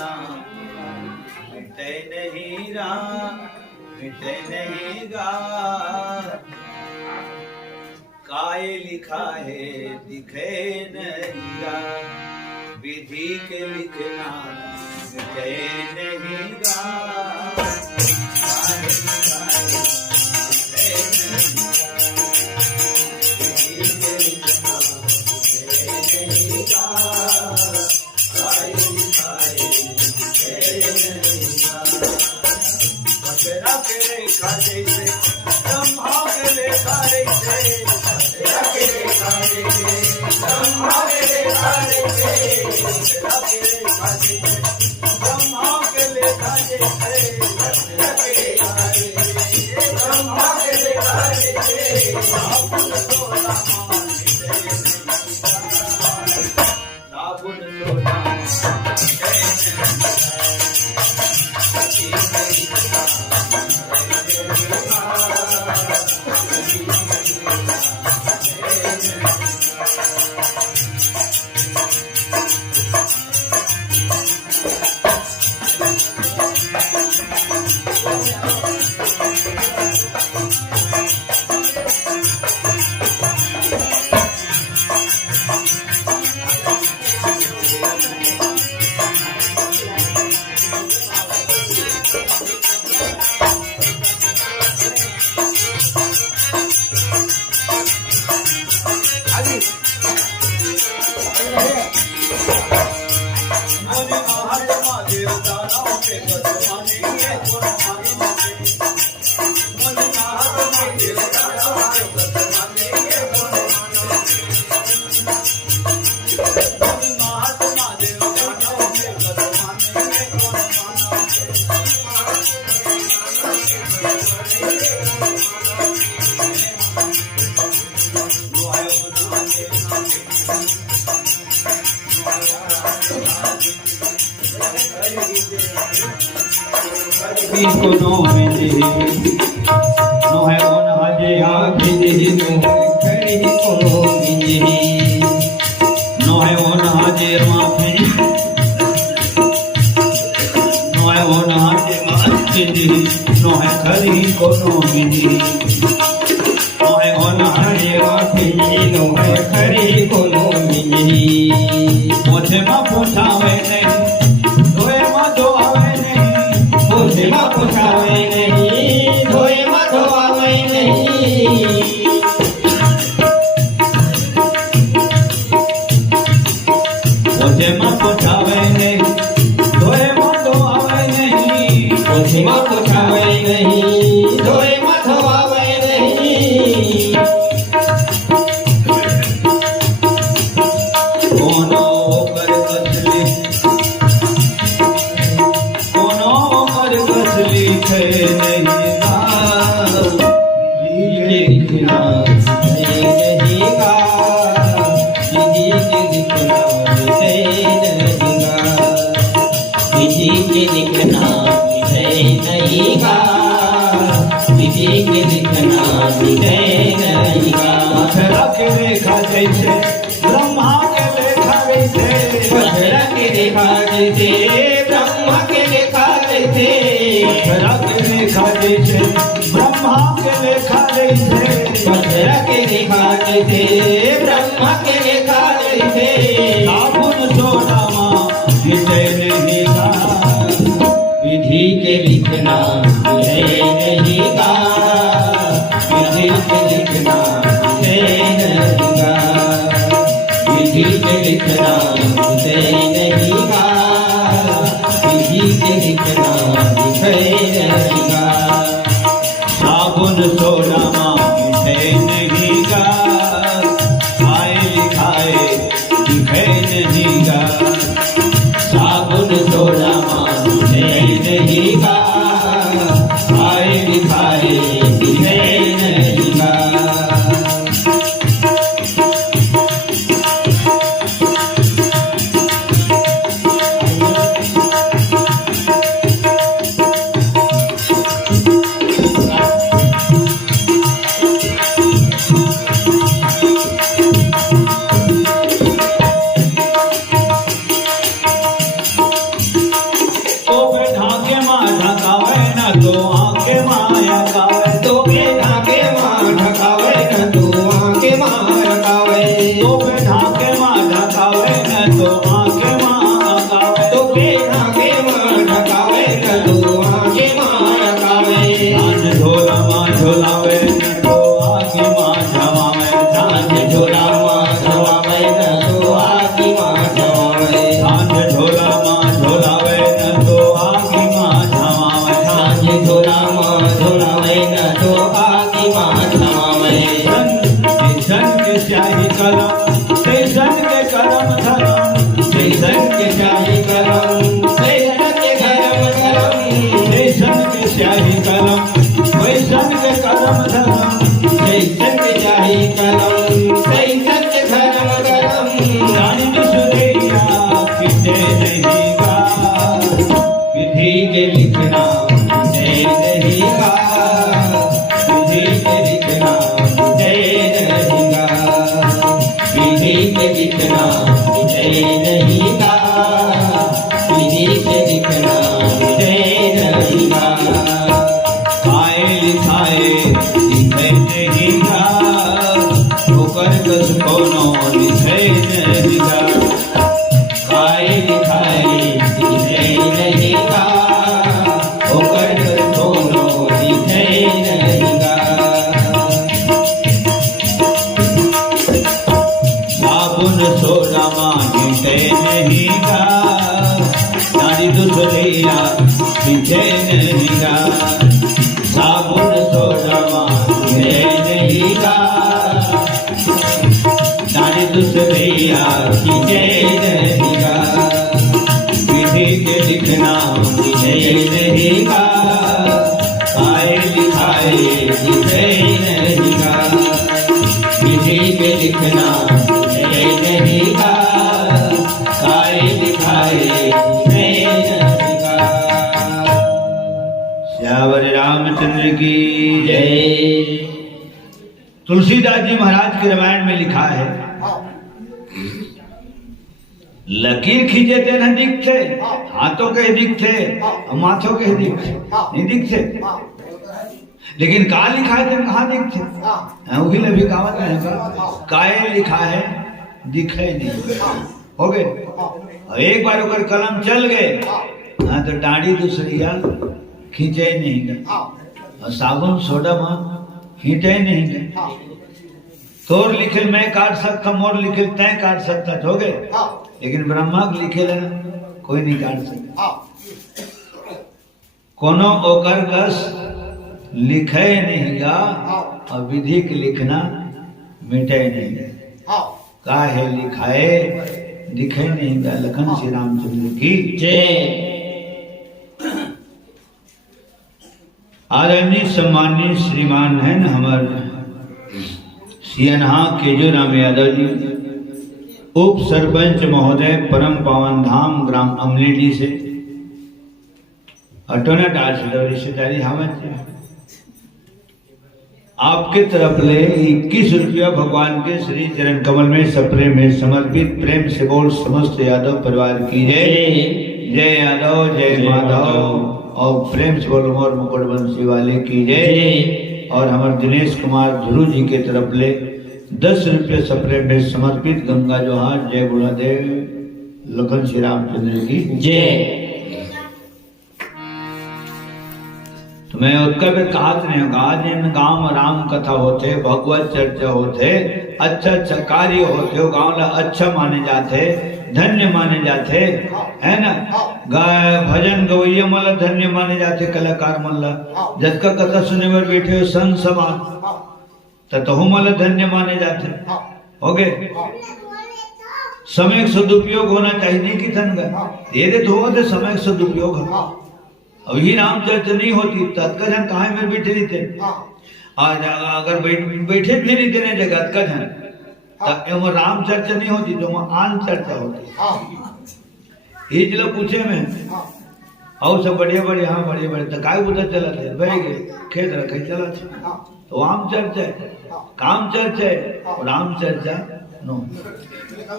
नाम मिटे नहीं राम मिटे नहीं गा काय लिखा है दिखे नहीं गा विधि के लिखना मिटे नहीं गा काय लिखा है दिखे नहीं गा विधि के लिखना मिटे नहीं गा काय लिखा है दिखे नहीं गा बचरा के रेखा जैसे ब्रह्मा के लेखा जैसे बचरा के रेखा जैसे ब्रह्मा के लेखा जैसे बचरा के रेखा जैसे ब्रह्मा के लेखा जैसे बचरा के रेखा जैसे ब्रह्मा के लेखा जैसे रावण तो रामान रावण तो रामान इनको नो में दे नो है ओन हजे आखे दे नो खड़ी को नो मिजे नो है ओन हजे माथे नो है ओन हजे माथे दे नो है खड़ी को नो मिजे नो है ओन हजे आखे नो है खड़ी को नो मिजे मोथे मा पोछावे नहीं धोए मा धोआवे नहीं मोथे मा पोछावे नहीं धोए मा धोआवे नहीं मोथे मा पोछावे नहीं धोए मा धोआवे नहीं मोथे मा पोछावे नहीं धोए मा धोआवे नहीं कोनो कर कसली कोनो कर कसली थे नहीं गा ये लिखना नहीं गा ये लिखना नहीं गा विधि के लिखना विधि के लिखना नहीं गा अक्षरा के रेखा जैसे ब्रह्मा के लेखा जैसे अक्षरा के रेखा जैसे ब्रह्मा के लेखा जैसे अक्षरा के रेखा जैसे ब्रह्मा के लेखा जैसे अक्षरा के रेखा जैसे ब्रह्मा के लेखा जैसे साबुन सोना माँ विजय नहीं गा विधि के लिखना नहीं गा विधि के लिखना नहीं गा विधि के लिखना नहीं गा विधि के लिखना नहीं गा साबुन सोना माँ नहीं गा आए लिखाए दिखे नहीं गा साबुन सोना माँ नहीं गा आए लिखाए दिखे नहीं गा दूसरिया पीछे नहीं गा, साबुन सोडा मांगे नहीं गा, दाढ़ी दूसरिया पीछे नहीं गा, विधि के लिखना मुझे नहीं गा, काहे लिखाए लिखे नहीं गा, विधि के लिखना मुझे नहीं गा, काहे लिखाए लिखे नहीं गा। श्यावर रामचंद्र की जय। तुलसीदास जी महाराज के रामायण में लिखा है, लकीर खींचे थे न दिखते, हाथों के दिखते, माथों के दिखते, नहीं दिखते, लेकिन का लिखा है थे कहाँ दिखते, वही लभी कहावत रहेगा, काहे लिखा है दिखे नहीं, हो गए। एक बार अगर कलम चल गए तो डांडी दूसरिया खींचे नहीं गए, और साबुन सोडा में खींचे नहीं गए। तोर लिखल मैं काट सकता, मोर लिखल तय काट सकता, हो गए, लेकिन ब्रह्मा के लिखे कोई नहीं काट सकता। कोनो ओकर कस लिखे नहीं गा, और विधि के लिखना मिटे नहीं, काहे लिखाए दिखे नहीं गा। लखन श्री रामचंद्र की जय। आदरणीय सम्माननीय श्रीमान है न हमारे सियनहा केजो राम यादव जी, उप सरपंच महोदय, परम पावन धाम ग्राम अमलेडी से अटोना रिश्तेदारी हमें आपके तरफ ले 21 रुपया भगवान के श्री चरण कमल में सप्रे में समर्पित प्रेम से बोल समस्त यादव परिवार की जय। जय यादव, जय माधव, और प्रेम से बोल मोर मुकुट बंसी वाले की जय। और हमारे दिनेश कुमार ध्रुव जी के तरफ ले 10 रुपये सप्रे में समर्पित गंगा जोहार। जय बुलादेव, लखन श्री रामचंद्र की जय। तो मैं उसका भी कहा नहीं होगा, जिन गांव में राम कथा होते, भगवत चर्चा होते, अच्छा अच्छा कार्य होते, गांव ला अच्छा माने जाते, धन्य माने जाते, है ना। गाय भजन गवैया मला धन्य माने जाते, कलाकार मला जबका कथा सुने पर बैठे हो संत समाज तो मला धन्य माने जाते, हो गए। समय सदुपयोग होना चाहिए कि धन का धीरे तो हो समय सदुपयोग है। अब ही राम चर्चा नहीं होती तत्का कहा में बैठे रहते, आज अगर बैठे भी नहीं देने जगत का धन तब राम चर्चा नहीं होती, तो वहाँ आन चर्चा होती। ये लोग पूछे में और सब बढ़िया बढ़िया, हाँ बढ़िया बढ़िया, तो काय उधर चला थे बह गए खेत रखे चला थे, तो आम चर्चा है, काम चर्चा है, राम चर्चा नो।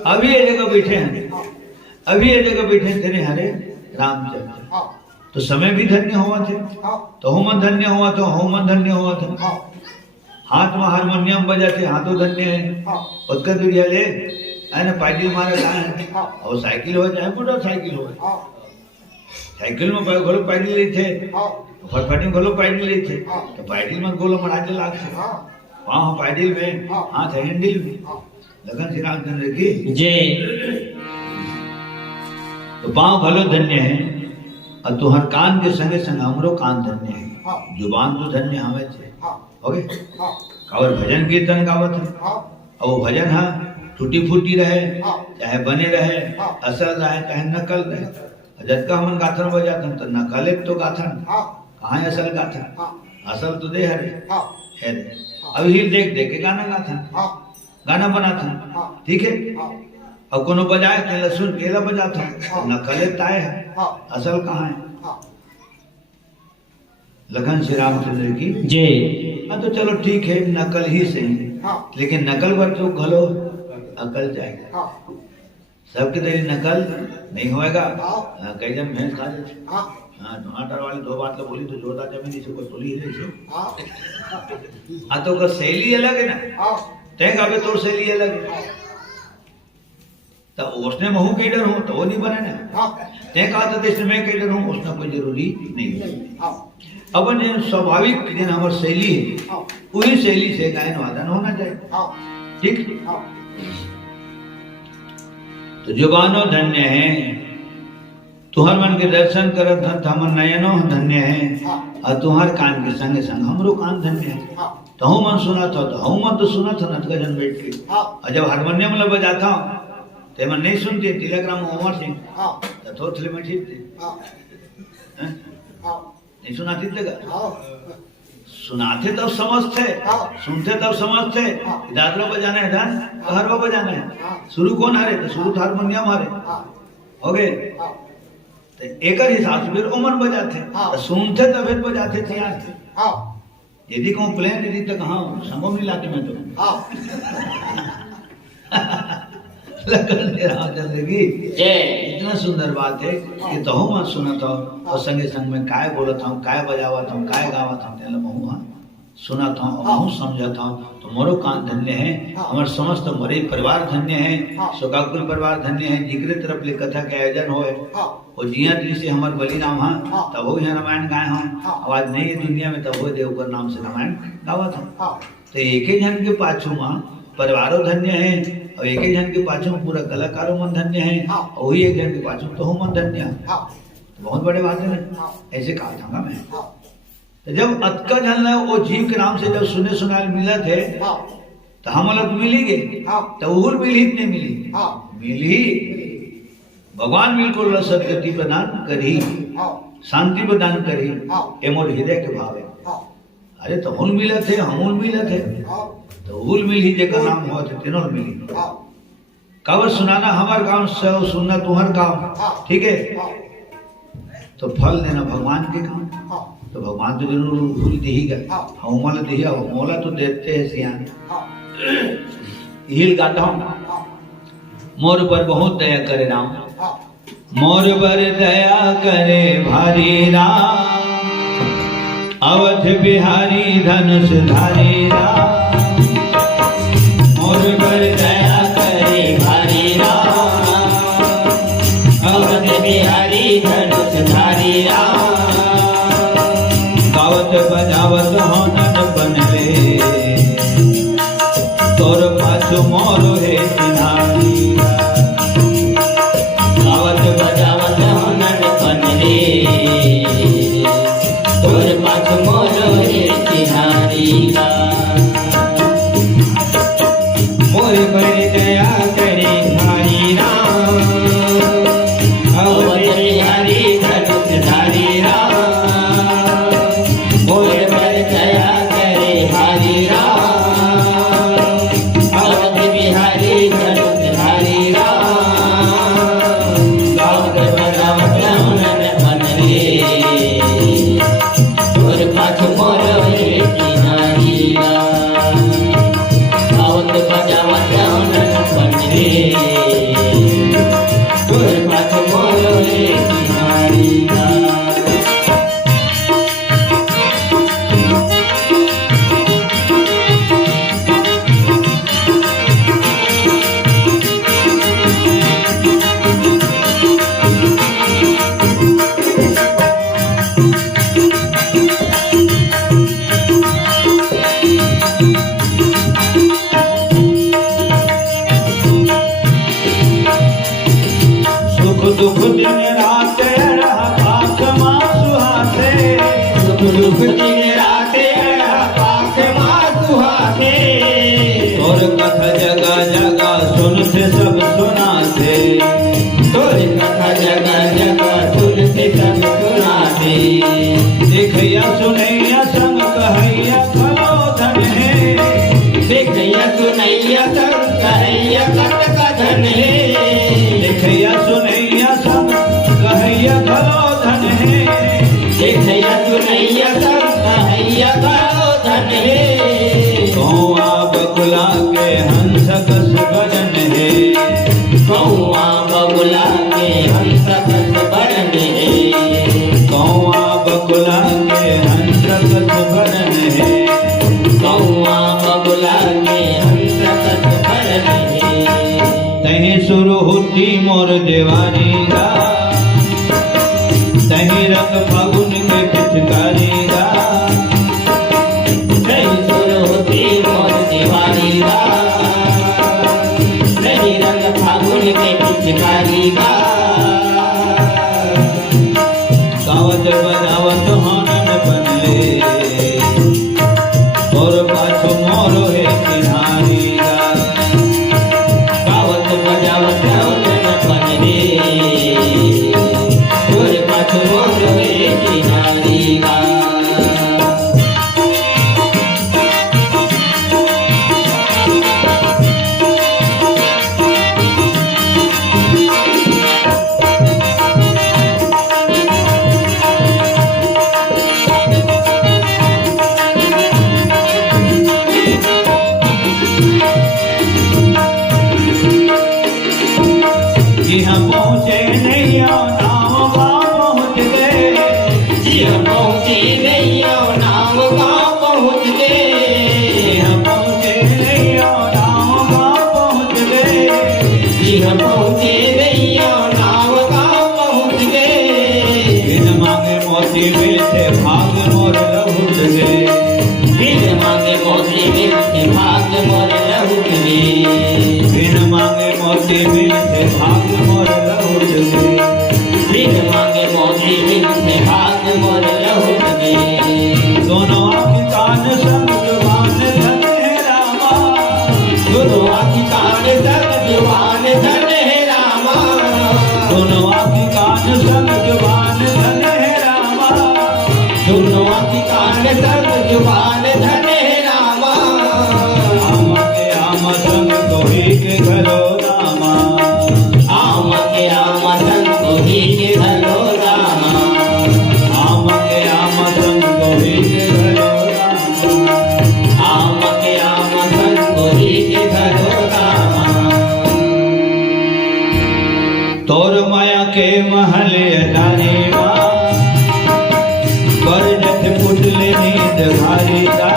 अभी ये जगह बैठे हैं, अभी ये जगह बैठे थे हरे राम चर्चा, तो समय भी धन्य हुआ थे, तो होमन धन्य हुआ, तो होमन धन्य हुआ था। हाथ में हारमोनियम बजाते, हाथों धन्य है। उसका दुनिया ले ना पैदल मारे है, और साइकिल हो चाहे मोटरसाइकिल हो, साइकिल में गोलो पैदल ले थे, फटफटी में गोलो पैदल ले थे, तो पैदल में गोलो मराजे लाग थे, वहाँ पैदल में हाथ हैंडल में। लखन श्री रामचंद्र की जय। तो पाँव भलो धन्य है, और तुहर कान के संगे संग हमरो कान धन्य है, जुबान तो धन्य हमें थे, ओके। और भजन कीर्तन गावत है, और वो भजन है टूटी फूटी रहे चाहे बने रहे, असल रहे चाहे नकल रहे। जब का हम गाथन बजाते तो नकले तो गाथन कहाँ असल गाथन, असल तो दे हरे है। अब ही देख देख के गाना गाथन, गाना बनाथन, ठीक है। और कोनो बजाए केला सुन केला बजाता, नकले ताए है, असल कहाँ है। लखन श्री रामचंद्र की जय। हाँ तो चलो ठीक है, नकल ही सही, लेकिन नकल पर तो घलो अकल जाएगा। सबके तेरी नकल नहीं होएगा। कई जन भैंस खा जाते, हाँ टमाटर वाली 2 बात तो बोली तो जोता जमीन से कोई बोली नहीं से। हाँ तो का शैली अलग है ना, तय का तो शैली अलग है, तो उसने महू के डर हो तो वो नहीं बने ना, तय कहा तो देश में के डर हूँ उसने कोई जरूरी नहीं है। अपन स्वाभाविक दिन हमारी शैली है, वही शैली से गायन वादन होना चाहिए, ठीक। तो जुबानो धन्य है, तुहर मन के दर्शन करत हन हमर नयनो धन्य है और तुहर कान के संगे संग हमरो कान धन्य है। तो हूँ मन सुना था तो हूँ मन तो सुना था नटका जन बैठ के। और जब हारमोनियम ला बजाता हूँ तो मन नहीं सुनते तिलक राम उमर सिंह तो थोड़े में ठीक थे नहीं सुनाती लगा सुनाते तब समझते सुनते तब समझते दादरा बजाना है धन हरवा बजाना है शुरू कौन हरे तो शुरू हारमोनियम हरे हो गए तो एक हिसाब से फिर उमर बजाते तो सुनते तब फिर बजाते थे यदि कहूँ प्लेन यदि तो कहाँ संभव नहीं लाते मैं तो इतना सुंदर बात है कि तो मैं सुना था और संगे संग में काय बोला था काय बजावा था काय गावा था सुना था और समझा था तो मोरो कान धन्य है हमारे समस्त मोरे परिवार धन्य है शोकाकुल परिवार धन्य है जिक्र तरफ ले कथा के आयोजन होए और जिया दृश्य हमारे बलिराम हाँ तब हो यहाँ रामायण गाए हम आवाज नहीं दुनिया में तब हो देवकर नाम से रामायण गावा था। तो एक ही जन के पाछू माँ परिवारों धन्य है और एक ही जन के पाछू पूरा कलाकारों मन धन्य है और वही एक जन के पाछू तो मन धन्य है। तो बहुत बड़ी बात है ना ऐसे कहा था मैं। तो जब अतका जन वो जीव के नाम से जब सुने सुनाए मिला थे तो हम अलग मिली गए तो और मिली नहीं मिली मिली भगवान बिल्कुल सदगति प्रदान करी शांति प्रदान करी ये मोर हृदय के भाव है। अरे तो हुल मिले थे हम मिले थे तो हुल मिली जेकर नाम हुआ थे तीनों मिली कवर सुनाना हमार काम से सुनना तुम्हार काम ठीक है। तो फल देना भगवान के काम तो भगवान तो जरूर फूल देगा हम मला दिया मोला तो देते हैं सियान हिल गाता हूँ मोर पर बहुत दया करे राम मोर पर दया करे भारी राम अवध बिहारी धनुष धारी राम मोर पर दया करे भारी राम अवध बिहारी धनुष धारी राम गावत बजावत होनन बनले तोर पाछू मोर हे सिन्हारी गावत बजावत होनन बनले तोर पाछू मोर हे सिन्हारी मोर पर दया करे भारी राम अवध बिहारी धनुष धारी राम मोर पर दया करे हरि राम अवध बिहारी धनुष धारी राम गावत बजावत होनन बनले तोर पाछ मोर हे किनारी गावत बजावत होनन बनले तोर पाछ मोर हे किनारी दुख दिन रात पाख माँ सुहाते दुख दिन रात पाख माँ सुहाते तोर कथा जगह जगह सुनते सब सुनाते तोर कथा जगह जगह सुनते सब सुनाते देखैया सुनैया संग कहैया खलो धन है देखैया सुनैया संग कहैया कत का धन है देखैया सुनैया सब कहैया घरो धन है देखैया सुनैया सब कहैया घरो धन है कौआ बगुला के हंस कस बरन है कौआ बगुला के हंस कस बरन है कौआ बगुला के हंस कस बरन है कौआ बगुला के हंस कस बरन है तहीं शुरू होती मोर देवानी गा तहीं रंग फागुन के पिचकारी गा तहीं शुरू होती मोर देवानी गा तहीं रंग फागुन के पिचकारी गा मोती मिलते भाग मोर लहुट गए। बिन मांगे मोती मिलते भाग मोर लहुट गए। बिन मांगे मोती मिलते भाग मोर लहुट गए। बिन मांगे मोती मिलते भाग मोर लहुट गए। दोनों आँख कान संग जुबान धन है रामा। दोनों आँख कान संग जुबान धन है रामा। दोनों आँख कान संग जुबान धन है रामा। दोनों आँख कान संग जुबान धन है रामा। आम के आम संग कोई के घरो रामा। आम के आम संग कोई के घरो रामा। आम के आम संग कोई के घरो रामा। आम के आम संग कोई के घरो रामा। तोर माया के महल अटारी माँ। बरजत पुतले नींद भारी दा।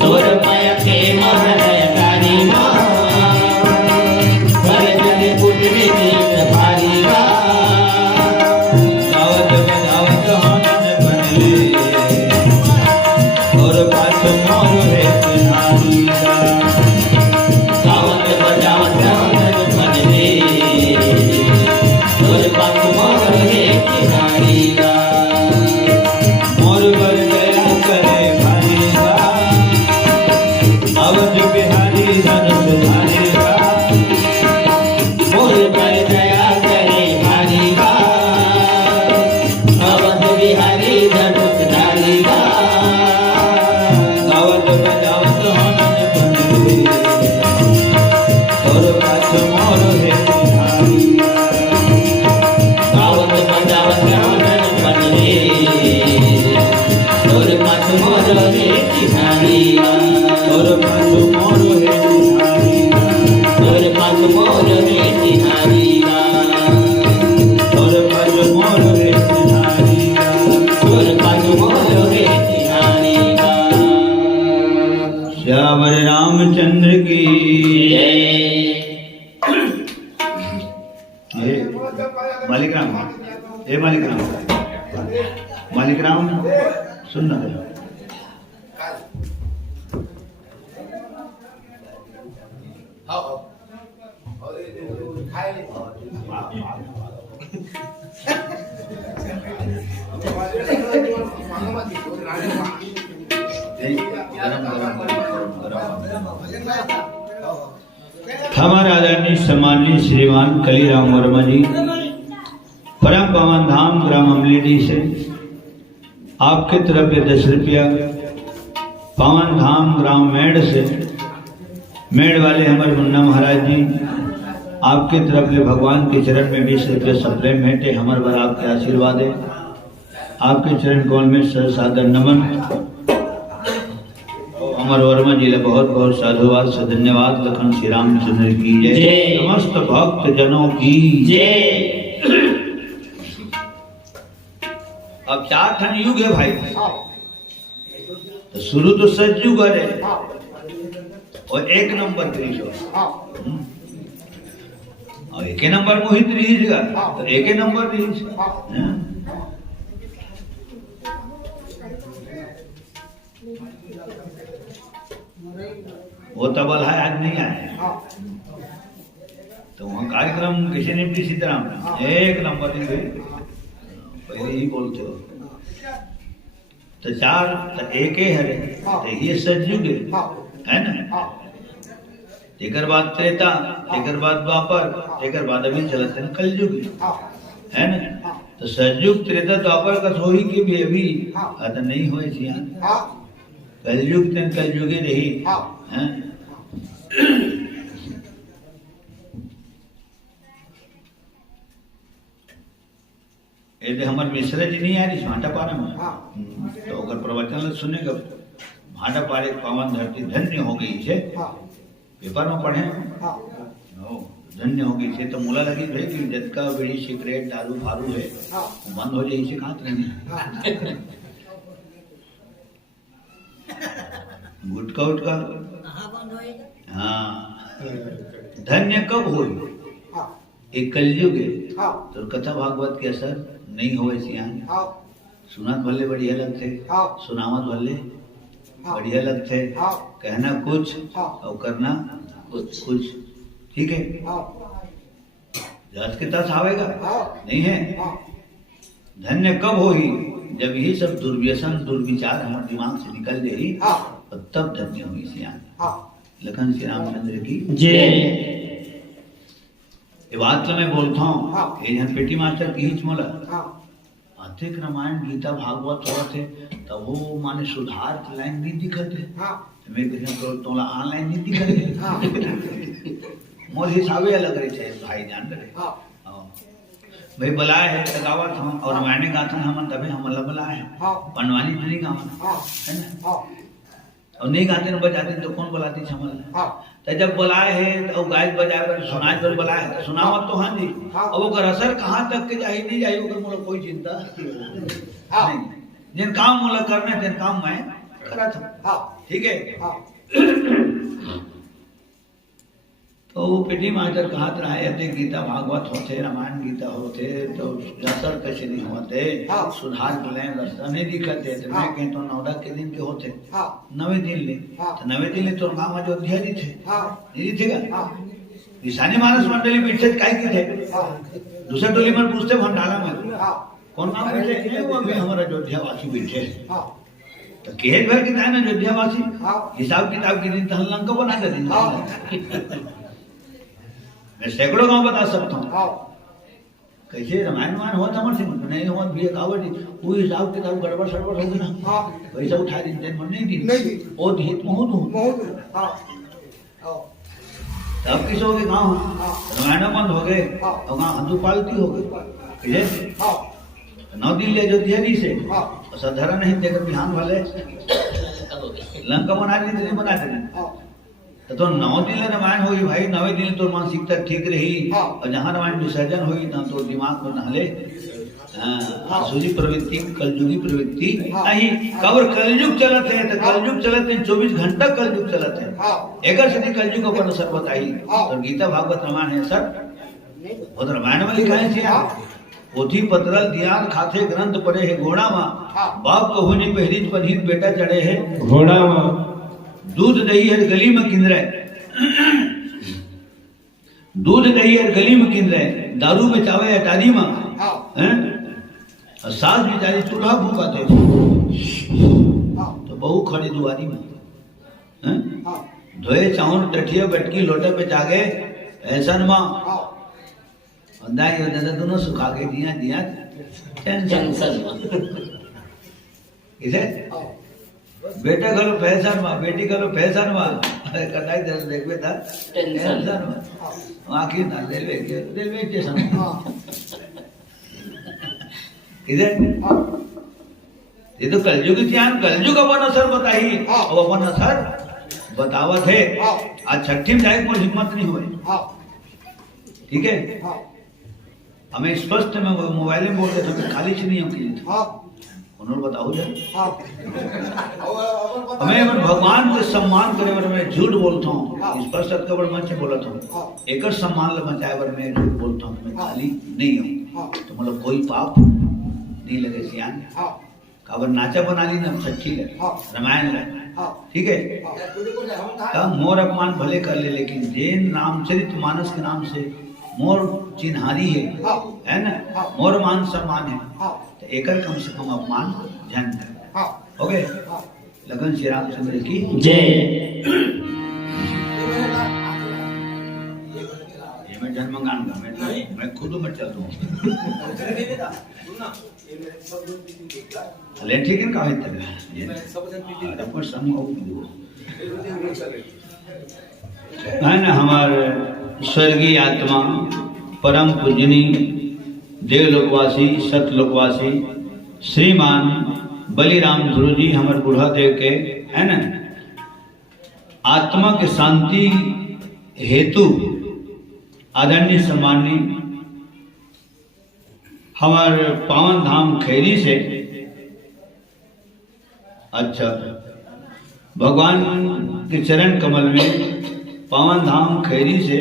तोर माया के महल अटारी माँ। बरजत पुतले नींद भारी दा। गावत बजावत आनंद बनले। और पाछ मोर है किनारी दा। गावत बजावत आनंद बनले। तोर पाछ मोर है किनारी दा। मोर बर दया करे भारी दा। अवध बिहारी धनुष धारी दा। मोर पर दया करे भारी गा। अवध बिहारी धनुष धारी गा। गावत बजावत आनंद बनले। और पाछ मोर है किनारी दा। गावत बजावत आनंद बनले। तोर पाछ मोर रे किनारी गा। और पाछ मोर है किनारी दा। तोर पाछ मोर रे किनारी गा। और पाछ मोर है किनारी दा। तोर पाछ मोर रे किनारी गा। श्यावर रामचंद्र की जय। मालिक राम, ए मालिक राम, मालिक राम सुन ना। हमारे आदरणीय सम्माननीय श्रीमान कलीराम वर्मा जी परम पावन धाम ग्राम अमलेडी से आपके तरफ ये 10 रुपया पावन धाम ग्राम मेड़ से मेड़ वाले हमारे मुन्ना महाराज जी आपके तरफ ले भगवान के चरण में 20 रुपये सप्ले भेंटे हमारे बर आपके आशीर्वाद है। आपके चरण कौन में सर सादर नमन। अमर वर्मा जी ले बहुत बहुत साधुवाद से धन्यवाद। लखन श्री रामचंद्र की जय। जय। समस्त भक्त जनों की जय। अब 4 ठन युग है भाई, तो शुरू तो सतयुग है और 1 नंबर त्रिश और 1 नंबर मोहित रहीज तो 1 नंबर रहीज। वो तबल है आज नहीं आए तो वहाँ कार्यक्रम किसी ने भी सीताराम 1 नंबर नहीं गई। पहले ही बोलते हो तो 4 तो 1 है तो ये सतयुग है ना। एकर बाद त्रेता, एकर बाद द्वापर, एकर बाद अभी चलत है कलयुग है ना। तो सतयुग त्रेता द्वापर का सोही के भी अभी तो नहीं हो कलयुग तन कलयुगे रही हैं। ये हमारे मिश्रा जी नहीं आ रही भाटा पारा में तो अगर प्रवचन सुनेगा भाटा पारे पावन धरती धन्य हो गई है। पेपर में पढ़े धन्य हो गई है तो मूला लगी भाई कि जतका बीड़ी सिगरेट दारू फारू है वो बंद हो जाए इसे खात नहीं गुटका उटका हाँ धन्य कब हो एक कलयुग है हाँ तो कथा भागवत के असर नहीं हो सियान हाँ सुनत भले बढ़िया लगते हाँ सुनावत भले हाँ बढ़िया लगते हाँ कहना कुछ हाँ और करना कुछ ठीक है हाँ जस के तस आवेगा हाँ नहीं है हाँ धन्य कब हो ही जब ये सब दुर्व्यसन दुर्विचार हमारे दिमाग से निकल जाए हाँ और तब धन्य हुई सियान हाँ लखन श्री रामचंद्र की जय ये बात तो मैं बोलता हूँ हाँ। ये जन पेटी मास्टर की हिच मोला हाँ अधिक रामायण गीता भागवत होते तब वो माने सुधार की लाइन नहीं दिखते हाँ मैं कहता तो तोला ऑनलाइन नहीं दिखते हाँ मोर हिसाबे अलग रहे थे भाई जान रहे हाँ भाई बुलाए है लगावत हम और रामायण गाथन हम तबे हम अलग बुलाए हैं हाँ बनवानी तो नहीं गावन हाँ है ना हाँ और नहीं गाते न बजाते तो कौन बुलाती छमल हाँ तो जब बुलाए है तो गाय बजाए पर सुनाए पर बुलाए तो सुनावत तो हाँ जी हाँ। और वो असर कहाँ तक के जाही नहीं जाही ओकर मोला कोई चिंता हाँ। नहीं जिन काम मोला करना है जिन काम मैं करा था हाँ ठीक है हाँ तो वो पेटी मास्टर कहत रहा है गीता भागवत होते रामायण गीता होते तो असर कैसे नहीं होते हाँ। सुधार के लाइन रास्ता नहीं दिखते तो मैं हाँ। कहता हूँ 9 के दिन के होते हाँ 9 दिन ले हाँ। तो 9 दिन ले तो गाँव अयोध्या जी थे हाँ नहीं थे का हाँ ईशानी मानस मंडली बैठे काय की थे हाँ दूसरे टोली में पूछते भंडाला में हाँ कौन नाम बैठे हैं वो अभी हमारा अयोध्या वासी बैठे हैं हाँ तो केज भर के था ना अयोध्या वासी हाँ हिसाब किताब के दिन तो लंका बना कर दिन हाँ मैं सैकड़ों गांव बता सकता हूँ हाँ कैसे रामायण वायन हुआ था मर्सी नहीं हुआ भी एक आवट वो हिसाब किताब गड़बड़ सड़बड़ हो गया ना हाँ पैसा उठा दी दिन मन नहीं दी नहीं दी। ओ धित बहुत हूँ बहुत हाँ हाँ तब किस हो गए गाँव हाँ। रामायण बंद हो गए हाँ। और गाँव हंदू पालती हो गए कैसे हाँ 9 दिन ले अयोध्या जी से हाँ और साधारण नहीं देकर बिहान वाले लंका बना दी नहीं बना देना हाँ तो 9 दिन रामायण हुई भाई 9 दिन तो मानसिकता ठीक रही हाँ। और जहाँ रामायण विसर्जन हुई ना तो दिमाग में नहले आसुरी प्रवृत्ति कलयुगी प्रवृत्ति हाँ। नहीं कबर कलयुग चलत है तो कलयुग चलत है 24 घंटा कलयुग चलत है हाँ एकर से कलयुग अपन असर बताई हाँ। और गीता भागवत रामायण है सर वो तो रामायण में लिखा है हाँ। पोथी पत्रल दियान खाते ग्रंथ पढ़े है घोड़ा माँ हाँ। बाप कहू नहीं पहरीज पनीर बेटा चढ़े है घोड़ा माँ दूध दही हर गली में किन रहे दूध दही हर गली में किन रहे दारू बेचावे अटारी माँ हाँ हैं और सास बेचारी चूल्हा फूका थे हाँ तो बहू खड़ी दुआरी में हैं हाँ धोए चाउर टठिया बैठकी लोटे पे जागे ऐसन माँ हाँ और दाई और दादा दोनों सुखा के दिया दिया टेंशन इसे हाँ बेटा करो फैशन माँ बेटी करो फैशन माँ कटाई दर देखवे था टेंशन। माँ आखिर ना रेलवे स्टेशन हाँ किधर हाँ ये तो कलयुग ज्ञान कलयुग अपन असर बताई हाँ। और अपन असर बतावत है हाँ। आज छठी में जाए कोई हिम्मत नहीं हुई हाँ ठीक है हाँ हमें स्पष्ट में मोबाइल में बोलते थे खाली से नहीं हम हाँ उन्होंने बताओ जा हाँ हमें अगर भगवान के सम्मान करे बर मैं झूठ बोलता हूँ हाँ। स्पष्ट कबड़ मंच बोलता हूँ हाँ एक सम्मान ले बचाए बर मैं झूठ बोलता हूँ मैं खाली नहीं हूँ हाँ तो मतलब कोई पाप नहीं लगे सियान हाँ काबर नाचा बना ली ना सच्ची ले हाँ। रामायण ले हाँ ठीक है हाँ तब मोर अपमान भले कर ले लेकिन जैन रामचरित मानस के नाम से मोर चिन्हारी हाँ। है ना हाँ। मोर मान सम्मान है हाँ तो एकर कम से कम अपमान ध्यान दे हाँ हो गए हाँ लगन श्री रामचंद्र की जय ये मैं जन्मगान का मैं खुद में चल रहा हूँ ले ठीक है कहा तक पर है ना हमारे स्वर्गीय आत्मा परम पूजनी देवलोकवासी सतलोकवासी श्रीमान बलिराम गुरु जी हमारे बूढ़ा देव के है ना आत्मा के शांति हेतु आदरणीय सम्मानी हमारे पावन धाम खैरी से अच्छा भगवान के चरण कमल में पावन धाम खैरी से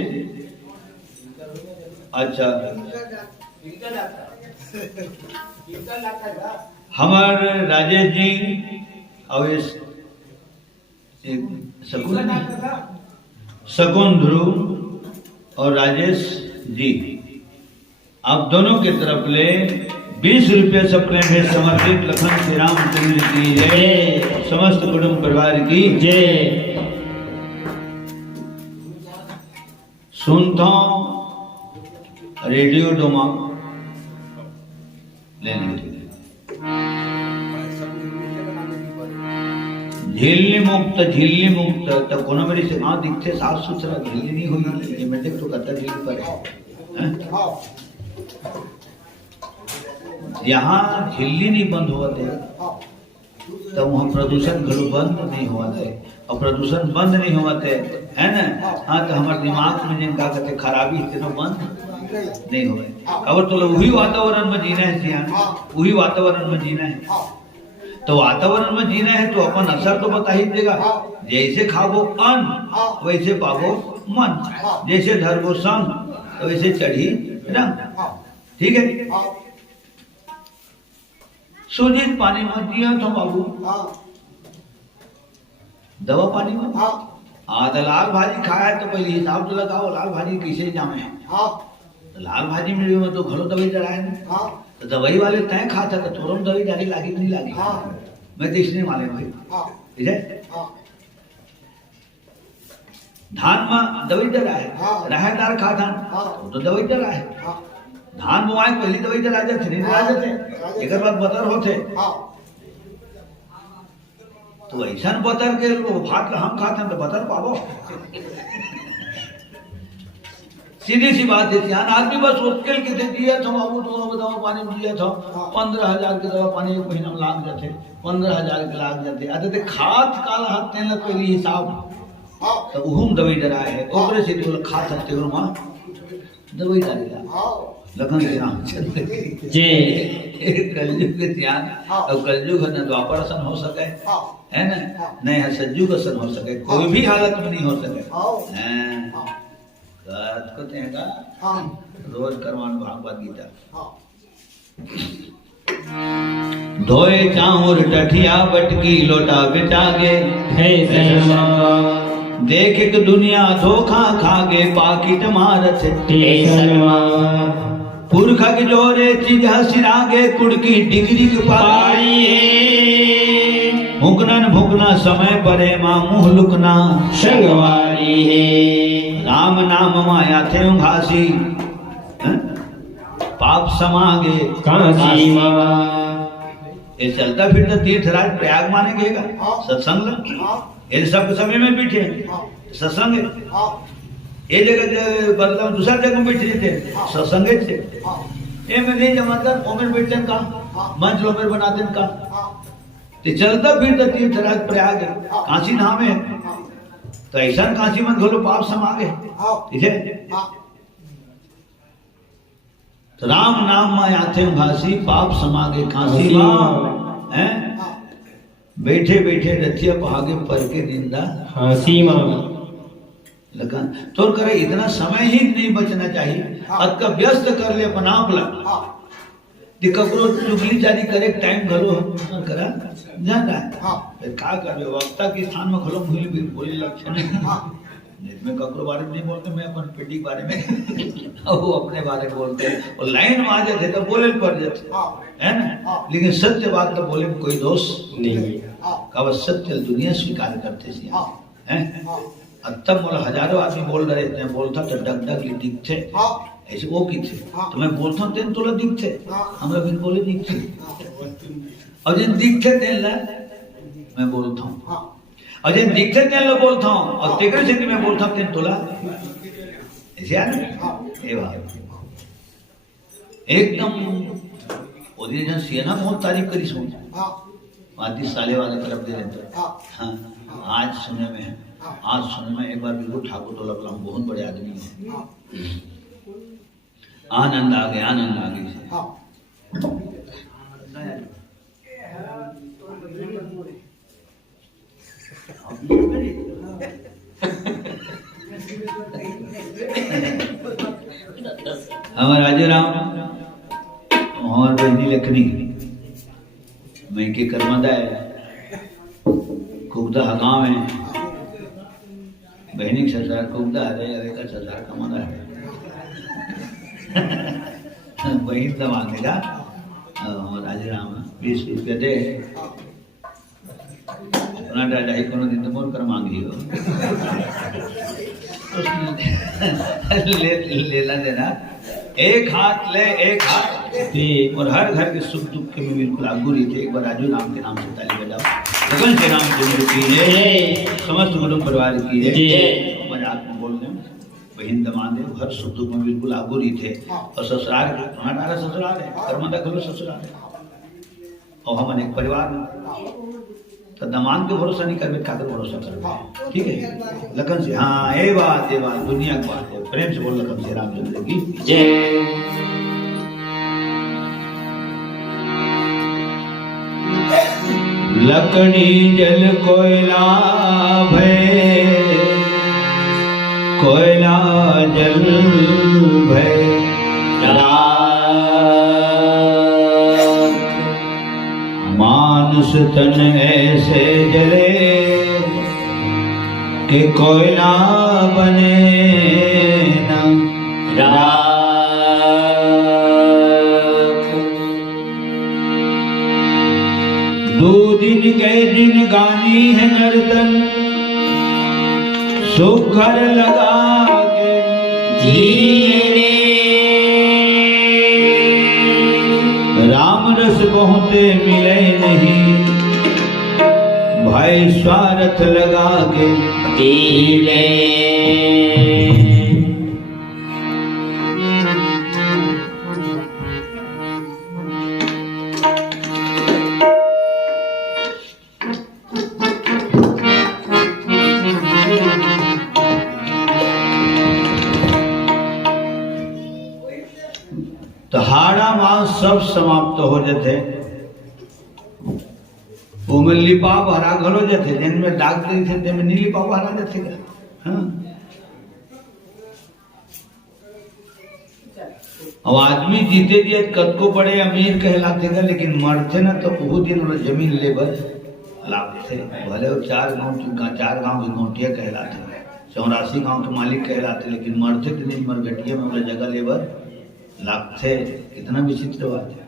अच्छा इनका जाता है हमार राजेश जी और शकुन ध्रुव और राजेश जी, आप दोनों की तरफ ले 20 रुपये सपने में समर्पित लखन श्री रामचंद्र की जय, समस्त कुटुंब परिवार की जय। सुनता हूं रेडियो डोमा लेने के लिए झिल्ली मुक्त तो कोनो मेरी से हाँ दिखते साफ सुथरा झिल्ली नहीं हुई ये मैं तो कत्ता झिल्ली पर है यहाँ झिल्ली नहीं बंद हुआ थे तो वहाँ प्रदूषण घरो बंद नहीं हुआ थे और प्रदूषण बंद नहीं हुआ थे है ना। हाँ तो हमारे दिमाग में जिनका कहते खराबी इतना बंद नहीं हुए अगर तो वही वातावरण में जीना है सियान, वही वातावरण में जीना है तो वातावरण में जीना है तो अपन असर तो बता ही देगा। जैसे खाबो अन्न वैसे पाबो मन, जैसे धरबो संग तो वैसे चढ़ी रंग। ठीक है, सूजित पानी मत दिया तो बाबू दवा पानी में तो लाल भाजी खाया तो पहले हिसाब तो लगाओ लाल भाजी कैसे जामे है तो लाल भाजी में तो घरो दवाई डराए तो दवाई वाले तय खाता तो तुरंत दवाई डाली लागी नहीं लागी मैं तो इसलिए माले भाई ठीक है। धान में दवाई डरा है रहेदार खा धान तो दवाई डरा है धान बुआई पहली दवाई डरा जाते नहीं डरा जाते एक बार बतर होते तो ऐसा बतर के भात हम खाते हैं तो बतर पाबो सीधी सी बात है ध्यान आदमी बस उकेल के दे दिया था बाबू तो दवा पानी में दिया था 15,000 की दवा पानी एक महीना में लाग जाते 15,000 के लाग जाते अरे खाद काला हाथ तेल पहले हिसाब तो उहुम दवाई डरा है ओकरे से बोल खा सकते हो मां दवाई डालेगा लखन श्री रामचंद्र जय। कलयुग के ध्यान और कलयुग न द्वापर सन हो सके है ना नहीं है सज्जुग सन हो सके कोई भी हालत में नहीं हो सके हैं को तेगा रोज करवान भागवत गीता धोए चाउर टठिया बटकी लोटा बिटागे हे सनमा देख के दुनिया धोखा खागे पाकिट मारत हे सनमा पुरखा के जोरे चीज हसिरागे कुड़की डिग्री के पाई भुकनन भुकना समय परे मां मुंह लुकना संगवारी है राम नाम माया थे घासी पाप समागे काशी मां। ये चलता फिरता तीर्थराज प्रयाग मानेगेगा सत्संग ये सब समय में बैठे सत्संग ये जगह बदलाव दूसरा जगह बैठे थे सत्संग से ये में नहीं जमाता ओमेर बैठते का मंच लोमेर बनाते का तो चलता फिरता तीर्थराज प्रयाग काशी धाम है तो ऐसा काशी मत घोलो पाप समागे ठीक है। तो राम नाम माया थे घासी पाप समागे काशी हैं बैठे बैठे रथिया पहागे पर के निंदा हंसी मां। लगन तो करे इतना समय ही नहीं बचना चाहिए अत का व्यस्त कर ले अपना आप लग ककरो चुगली जारी करे टाइम घलो करा जाता है फिर का करे वक्ता के स्थान में घलो भूल भी बोले लक्षण में ककरो बारे में नहीं बोलते मैं अपन पेटी के बारे में वो अपने बारे में बोलते हैं और लाइन में आ जाते तो बोले पड़ जाते है ना लेकिन सत्य बात तो बोले में कोई दोष नहीं का सत्य दुनिया स्वीकार करते हैं तब बोला हजारों आदमी बोल रहे थे बोलता तो डग डग दिखते ऐसे वो की थे तो मैं बोलता हूँ तेन तोला दिखते हमरा बिन बोले दिखते और जिन दिखते तेन ला मैं बोलता हूँ और जिन दिखते तेन ला बोलता हूँ और तेरे से मैं बोलता हूँ तेन तोला ऐसे यार ये बात एकदम ओदी जन सियाना बहुत तारीफ करी सुन आदि साले वाले तरफ दे रहे हाँ आज सुने में है आज सुने में एक बार बिल्कुल ठाकुर तो लगला बहुत बड़े आदमी है आनंद आ गया से हमारे राजेराम और बहनी लखनी मैं के कर्मदा है कुकदा गांव है बहनी ससुराल कुकदा अरे अरे का ससुराल कमादा है बहन तो मांगेगा और राजेराम 20 रुपये दे अपना ढाई को दिन तो मोर कर मांगी हो लेना देना एक हाथ ले एक हाथ और हर घर के सुख दुख के में बिल्कुल आगू रही थे। एक बार राजू नाम के नाम से ताली बजाओ। लगन से राम चंद्र की जय, समस्त कुटुंब परिवार की जय। मजाक में बोल रहे बहन दमादे हर सुख दुख में बिल्कुल आगू रही थे और ससुराल हमारा ससुराल है कर्मदा खलो ससुराल है और हम अनेक परिवार में तो दमान के भरोसा नहीं करवे काकर भरोसा करवे ठीक है लखन से हाँ ये बात दुनिया की बात है प्रेम से बोल लखन से रामचंद्र की जय। लकड़ी जल कोयला भय कोयला जल भय मानुष तन ऐसे जले कि कोयला बने न दो दिन गए दिन गानी है नर्तन सुखर लगा के जीने राम रस बहुते मिले नहीं भाई स्वार्थ लगा के जीने तो हाड़ा मास सब समाप्त हो जाते उमें लिपा भरा घलो जाते जिनमें दाग दी थे ते में नी लिपा भरा जाते क्या हाँ अब आदमी जीते दिए कद को बड़े अमीर कहलाते थे लेकिन मरते ना तो बहुत दिन वाला जमीन लेबर लाते भले वो 4 गांव की गौटिया कहलाते 84 गांव के मालिक कहलाते लेकिन मरते के दिन मरघटिया में वाला जगह लेबर लाते कितना विचित्र बात है।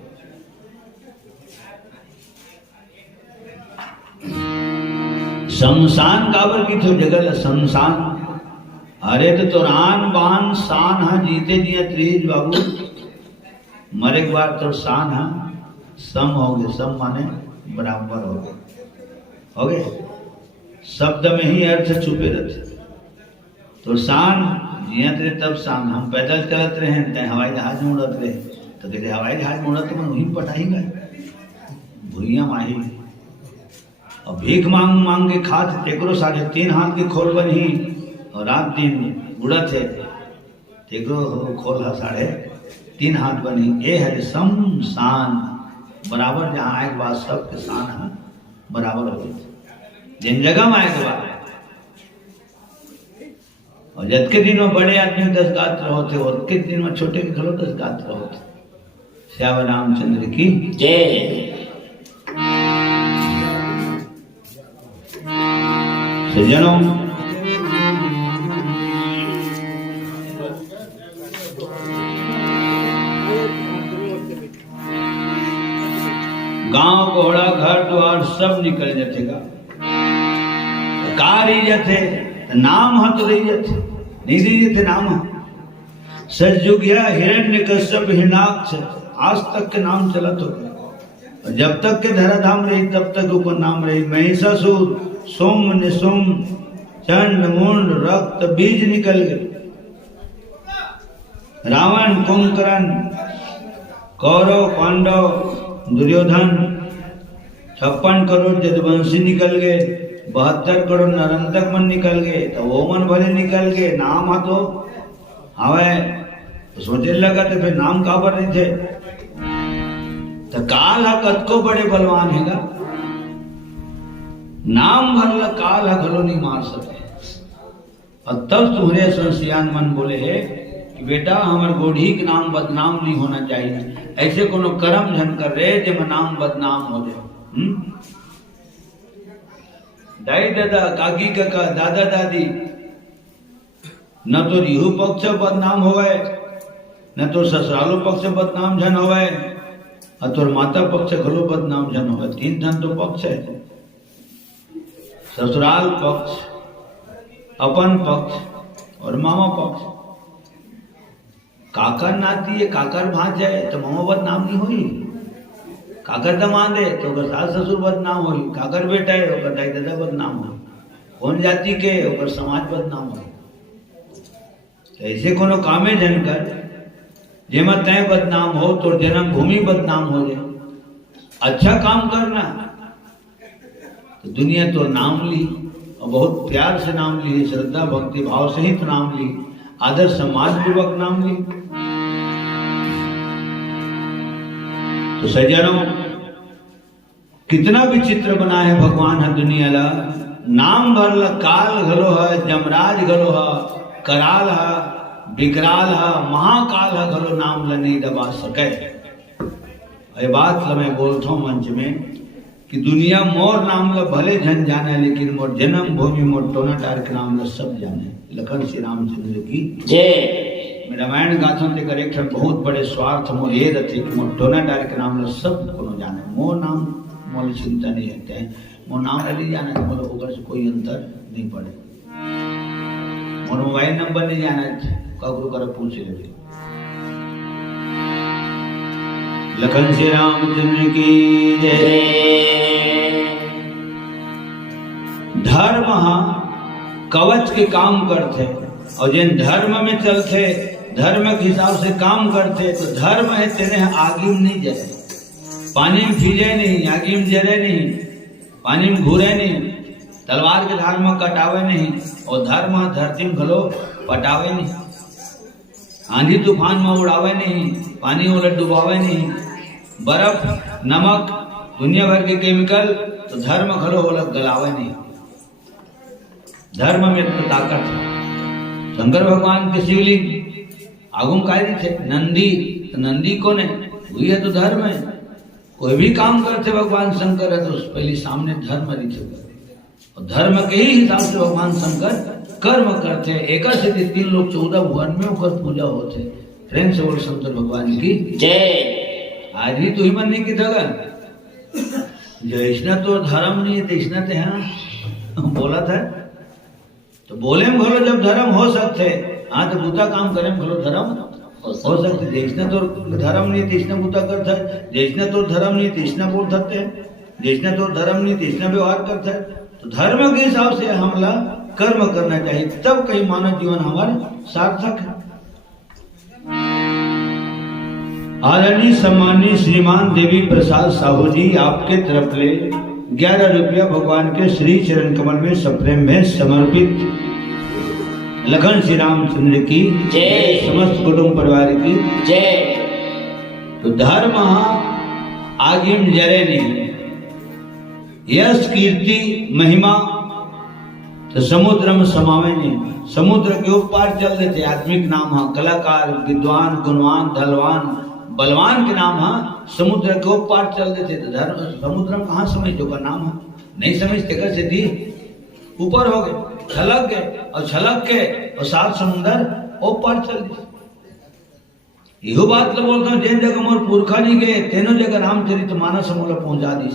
शमशान काबर की थो जगह शमशान अरे तो रान बान शान हा जीते जिया त्रीज बाबू मरे के बाद तो शान हा सम हो गए सम माने बराबर हो गए शब्द में ही अर्थ छुपे रहते तो शान जियत रहे तब शान हम पैदल चलत रहे तय हवाई जहाज में उड़त रहे तो कहते हवाई जहाज में उड़त तो वहीं पटाई गए भूइया माही और भीख मांग मांग के खात टेकरो 3.5 हाथ के खोल बनी और रात दिन उड़त है टेकरो खोल 3.5 हाथ बनी ये है शमशान बराबर जहाँ आए के बाद सबके शान है बराबर हो गई जिन जगह में आए के बाद और जब के दिन में बड़े आदमी 10 गात्र होते और के दिन में छोटे के घरों 10 गात्र होते। श्याम रामचंद्र की जय। सज्जनों गांव घोड़ा घर द्वार सब निकल जातेगा कारी जाते नाम हाथ रही जाते नहीं रही जाते नाम सजयुगिया हिरण्यकश्यप हिरणाक्ष आज तक के नाम चला तो और जब तक के धराधाम रही तब तक ऊपर नाम रही महिषासुर सोम निसुम चंड मुंड रक्त बीज निकल गए रावण कुंभकर्ण कौरव पांडव दुर्योधन 56 करोड़ जदवंशी निकल गए 72 करोड़ नरंतक मन निकल गए तो वो मन भले निकल गए नाम हा तो हवे तो सोचे लगा तो फिर नाम काबर नहीं थे तो काल हा कद को बड़े बलवान हैगा नाम भरला काल हा घलो नहीं मार सके और तब तुम्हारे संसियान मन बोले है कि बेटा हमारे गोढ़ी के नाम बदनाम नहीं होना चाहिए, ऐसे कोनो कर्म झन कर रहे जब नाम बदनाम हो जाए। दाई दादा काकी काका दादा दादी न तो रिहु पक्ष बदनाम हो गए, न तो ससुरालो पक्ष बदनाम झन हो गए, और माता पक्ष घलो बदनाम झन हो गए। 3 धन तो पक्ष है, ससुराल पक्ष, अपन पक्ष और मामा पक्ष। काकर नाती है, काकर भांज है तो मामा बदनाम नहीं हुई, काकर दमाद है तो ओकर सास ससुर बदनाम हुई, काकर बेटा है ओकर दाई दादा बदनाम हुई, कौन जाति के ओकर समाज बदनाम हुई। तो ऐसे कोनो कामे जन कर जेमा तय बदनाम हो तो जन्म भूमि बदनाम हो जाए। अच्छा काम करना तो दुनिया तो नाम ली और बहुत प्यार से नाम ली, श्रद्धा भक्ति भाव से ही तो नाम ली, आदर सम्मान पूर्वक नाम ली। तो सज्जनों कितना विचित्र बना है भगवान है दुनिया ला। नाम भर काल घलो है, जमराज घलो है, कराल है, विकराल है, महाकाल है घलो नाम ला नहीं दबा सके। ये बात ला मैं बोलता हूँ मंच में कि दुनिया मोर नाम ला भले जन जाने, लेकिन मोर जन्म भूमि मोर टोना टार के नाम ला सब जाने। लखन श्री रामचंद्र की जय। रामायण गाथा ते करेक्टर बहुत बड़े स्वार्थ मोर ये रथे कि मोर टोना टार के नाम ला सब कोनो जाने। मोर नाम मोर चिंता नहीं रहते हैं, मोर नाम नहीं जाने तो मोर होकर से कोई अंतर नहीं पड़े। मोर मोबाइल नंबर नहीं जाना ककरो कर पूछ ले। लखन श्री रामचंद्र की जय। धर्म कवच के काम करते और जिन धर्म में चलते, धर्म के हिसाब से काम करते तो धर्म है तेरे आगे में नहीं जरे, पानी में भीजे नहीं, आगे में जरे नहीं, पानी में घूरे नहीं, तलवार के धार में कटावे नहीं, और धर्म धरती में भलो पटावे नहीं, आंधी तूफान में उड़ावे नहीं, पानी उलट डुबावे नहीं, बर्फ नमक दुनिया भर के केमिकल तो धर्म घलो उलट गलावे नहीं। धर्म में तो ताकत है। शंकर भगवान के शिवलिंग आगुम काय थे नंदी, तो नंदी कौन है? वही है तो धर्म है। कोई भी काम करते भगवान शंकर है तो पहले सामने धर्म दिखे, और धर्म के ही हिसाब से भगवान शंकर कर्म करते। एक से 3 लोग 14 भुवन में होकर पूजा होते। प्रेम से बोल शंकर भगवान की जय। आज भी तो ही मन नहीं की थगन जैसना तो धर्म नहीं है तैसना तो है ना बोला था। तो बोले में भलो जब धर्म हो सकते, हाँ तो बूता काम करे भलो धर्म हो सकते। जैसना तो धर्म नहीं तैसना बूता करता है, जैसना तो धर्म नहीं तैसना बोल सकते हैं, जैसना तो धर्म नहीं तैसना व्यवहार करता है। तो धर्म के हिसाब से हमला कर्म करना चाहिए, तब कहीं मानव जीवन हमारे सार्थक है। आदरणीय सम्माननीय श्रीमान देवी प्रसाद साहू जी आपके तरफ ले 11 रुपया भगवान के श्री चरण कमल में सप्रेम में समर्पित। लखन श्री रामचंद्र की जय, समस्त कुटुंब परिवार की जय। तो धर्म आगिम जरे नहीं, यश कीर्ति महिमा तो समुद्र में समावे नहीं। समुद्र के ऊपर चल देते आदमी के नाम है कलाकार, विद्वान, गुणवान, धलवान, बलवान के नाम है समुद्र के ऊपर चल देते। तो धर्म समुद्र में कहाँ समझते का नाम है? नहीं समझते कैसे दी ऊपर हो गए, छलक गए और छलक के और 7 समुद्र ऊपर चल दिए। यही बात तो बोलता हूँ, जिन जगह मोर पुरखा जी गए तेनों जगह रामचरित मानस मोला पहुंचा दी,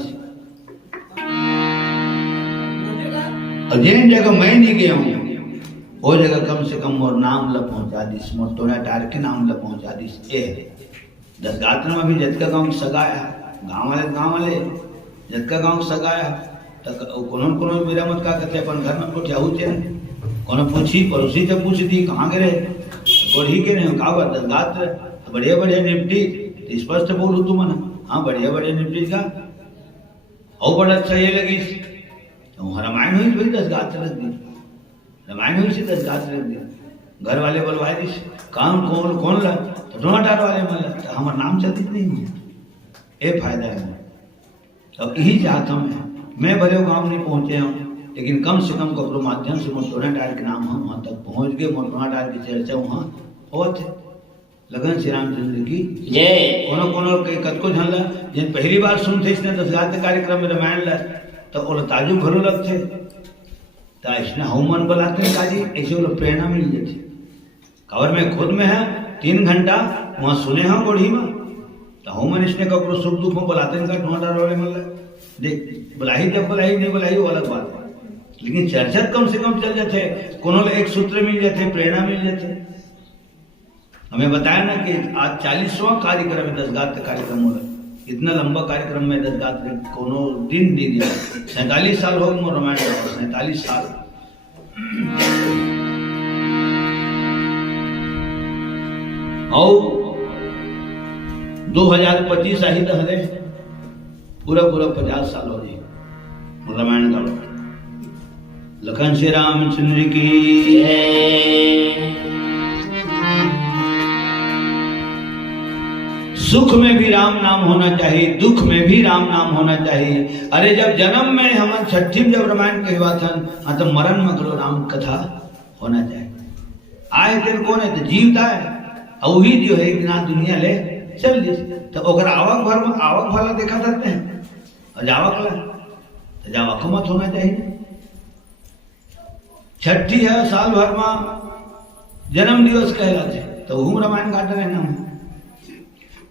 और जिन जगह मैं नहीं गया हूँ वो जगह कम से कम मोर नाम ला पहुंचा दी, मोर टोना टार के नाम ला पहुंचा दी। 10 गात्र में भी जतका गाँव सगाया, गाँव वाले जतका गाँव सगाया तो कोनो मेरा मत का कहते अपन घर में कुछ आऊ थे, कोनो पूछी पड़ोसी से पूछ दी कहाँ गिरे गोढ़ी के रहे का 10 गात्र बढ़िया बढ़िया निपटी। स्पष्ट बोलू तू मन, हाँ बढ़िया बढ़िया निपटी का और बड़ा अच्छा ये लगी। रामायण हुई भाई 10 गात्र रख दी, रामायण हुई से 10 गात्र रख दी। घर वाले बोलवाए दी काम कौन ला तो टोनाटार वाले में तो हमारा नाम चलती नहीं है। ये फायदा है। अब यही चाहता हूँ मैं भले गाँव नहीं पहुँचे हूँ, लेकिन कम से कम कपड़ों माध्यम से टोनाटार के नाम हम वहाँ तक पहुँच गए। टोनाटार की चर्चा वहाँ हो थे लगन श्री रामचंद्र की जय कोनो कोनो के कतको झनला जिन पहली बार सुनते इसने दशगात्र कार्यक्रम में रामायण ला तो ओला ताजु भरो लगते तो इसने हनुमान बुलाते हैं काजी ऐसे वो प्रेरणा मिल जाती कवर में खुद में है 3 घंटा वहाँ सुने हैं गोढ़ी में तो हनुमान इसने कपड़ो सुख दुख में बुलाते हैं का ढोंढा रोले मतलब देख बुलाई जब बुलाई नहीं बुलाई वो अलग बात है लेकिन चर्चा कम से कम चल जाते कोनो एक सूत्र मिल जाते प्रेरणा मिल जाते हमें बताया ना कि आज 40वां कार्यक्रम है दशगात्र कार्यक्रम हो रहा इतना लंबा कार्यक्रम में दशगात्र कोनो दिन नहीं दिया 47 साल हो गए रामायण 47 साल और 2025 आई दहले पूरा 50 साल हो रही रामायण का लखन श्री रामचंद्र की जय सुख में भी राम नाम होना चाहिए दुख में भी राम नाम होना चाहिए अरे जब जन्म में हम छठी में जब रामायण कहवा था हाँ तो मरण में करो राम कथा होना चाहिए आए दिन कौन है तो जीवता है और वही जो है ना दुनिया ले चल जिस तो ओकरा आवक वाला देखा करते हैं और जावक ला तो जावक मत होना चाहिए छठी है साल भर में जन्म दिवस कहलाते तो हम रामायण गाते रहना हूँ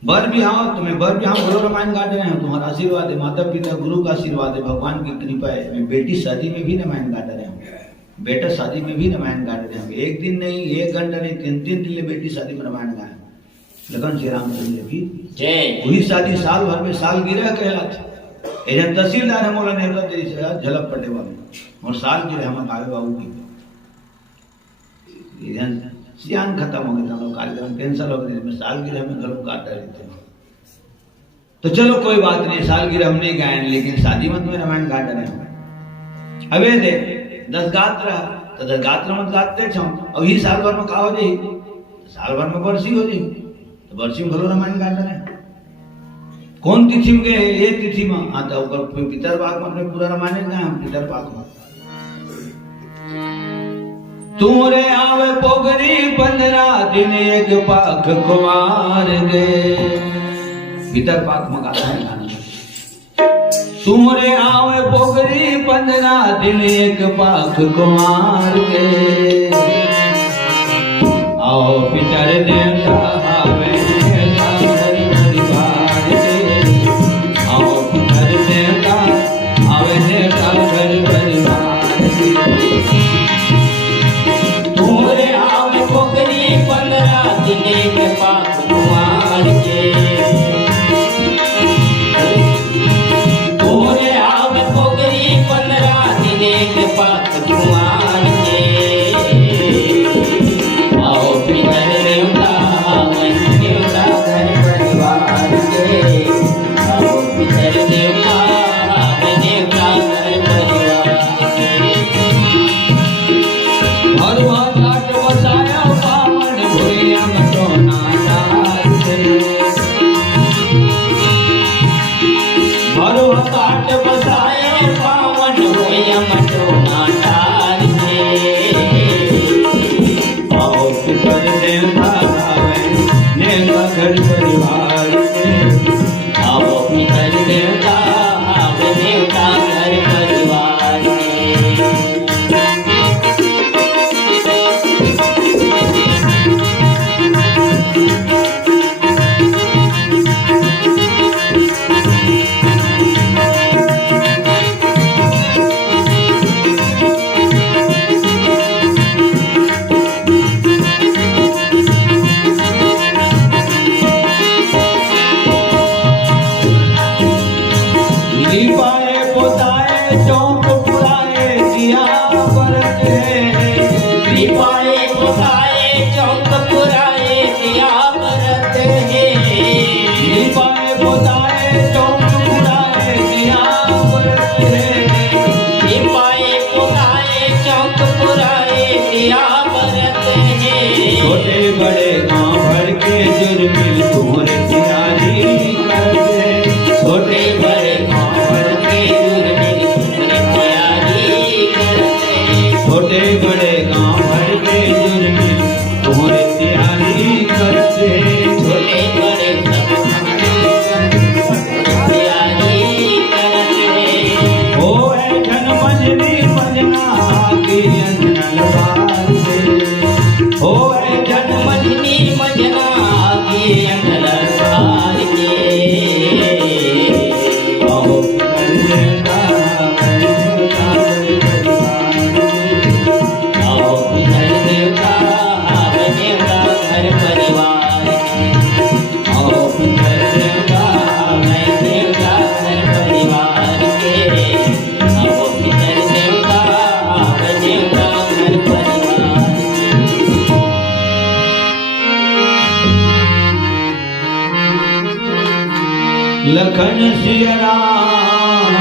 बर भी हाँ तुम्हें बर भी हाँ बोलो रामायण गाते रहे हैं तुम्हारा आशीर्वाद है माता पिता गुरु का आशीर्वाद है भगवान की कृपा है मैं बेटी शादी में भी रामायण गाते रहे हूँ बेटा शादी में भी रामायण गाते रहे हूँ एक दिन नहीं 1 घंटा नहीं 3 दिन के लिए बेटी शादी में रामायण गाए लगन श्री रामचंद्र की जय वही शादी साल भर में सालगिरह कहलाते एजन तहसीलदार है मोला नेवता तेरी से झलक पटे वाले और सालगिरह हम आवे बाबू की एजन सियान खत्म हो गया था कार्यक्रम कैंसिल हो गया सालगिरह में गलत काट रहे थे तो चलो कोई बात नहीं सालगिरह हम नहीं गाए लेकिन शादी मत में रामायण गाट रहे हैं अबे दे 10 गात्र तो 10 गात्र मत गाते छो अब ही साल भर में का हो जाई साल भर में बरसी हो जाई तो बरसी में घलो रामायण गाट रहे कौन तिथि में गए ये तिथि में हाँ तो पितर पाक में अपने पूरा रामायण गाए हम पितर पाक में तुमरे आवे पोगरी 15 दिन एक पाख कुमार गए भीतर पाक में गाता है गाना तुमरे आवे पोगरी 15 दिन एक पाख कुमार गए आओ पितर देवता आवे परिवार के आओ पितर देवता आवे देवता घर परिवार के तुमरे आवे पोखरी 15 दिन के पास कुमार के तुमरे आवे पोखरी 15 दिन के पास कुमार के आओ पितर देवता आवे देवता घर परिवार के आओ पितर देवता आवे देवता घर परिवार के भगवान घाट बसाया पावन भूया मटोना डाल से भगवान घाट बसाए पावन भूया मटोना डाल से आओ पितर देवता आवे नेता घर परिवार से आओ पितर देवता आवे देवता घर परिवार के दीपाए पोताए चौक पुराए दिया बरते दीपाए पुताए चौक पुराए दिया बरते हैं दीपाए पोताए चौक पुराए दिया बरते दीपाए पुताए चौक पुराए दिया बरते हैं छोटे बड़े गांव भर के जुर्मिल तुम्हारे तैयारी करते छोटे बड़े गाँव भर के जुर्मिल तुम्हारी तैयारी करते छोटे बड़े गांव भर के जुर्मिल तुम्हारे तैयारी लखन सिया रामचंद्र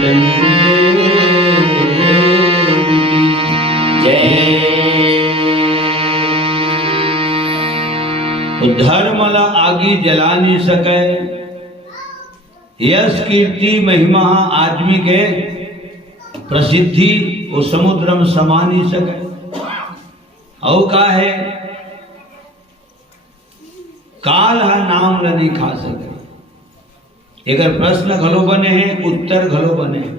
देव की जय। तो धर्म ला आगी जला नहीं सके, यश कीर्ति महिमा आदमी के प्रसिद्धि वो समुद्र में समा नहीं सके। और का है काल है नाम ला नहीं खा सके। अगर प्रश्न घलो बने हैं उत्तर घलो बने हैं।